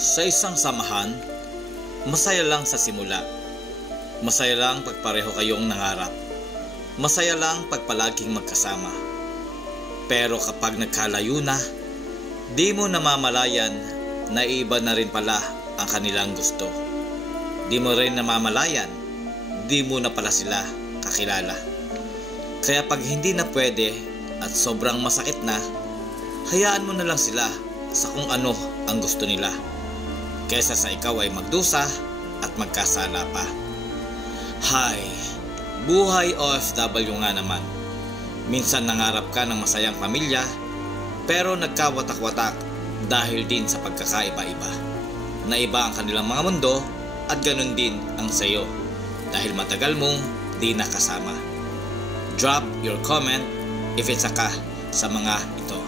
Sa isang samahan, masaya lang sa simula. Masaya lang pag pareho kayong nangarap. Masaya lang pag palaging magkasama. Pero kapag nagkalayo na, di mo namamalayan na iba na rin pala ang kanilang gusto. Di mo rin namamalayan, di mo na pala sila kakilala. Kaya pag hindi na pwede at sobrang masakit na, hayaan mo na lang sila sa kung ano ang gusto nila, kesa sa ikaw ay magdusa at magkasala pa. Hay, buhay OFW nga naman. Minsan nangarap ka ng masayang pamilya, pero nagkawatak-watak dahil din sa pagkakaiba-iba. Na iba ang kanilang mga mundo at ganun din ang sayo dahil matagal mong di nakasama. Drop your comment if it's ka sa mga ito.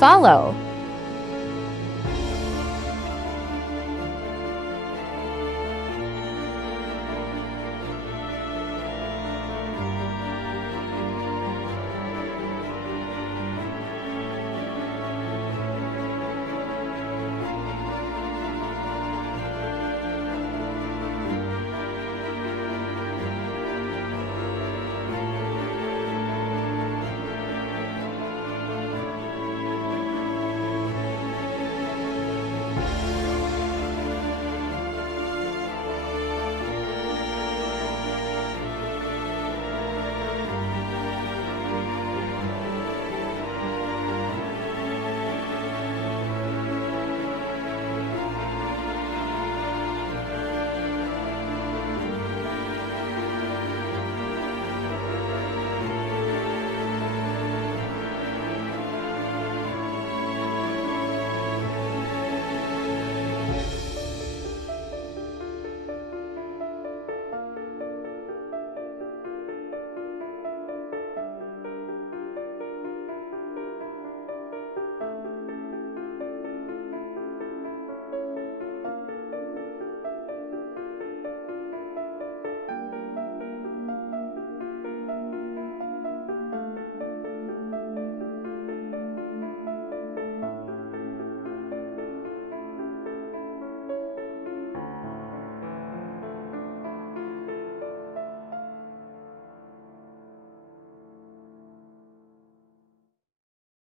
Follow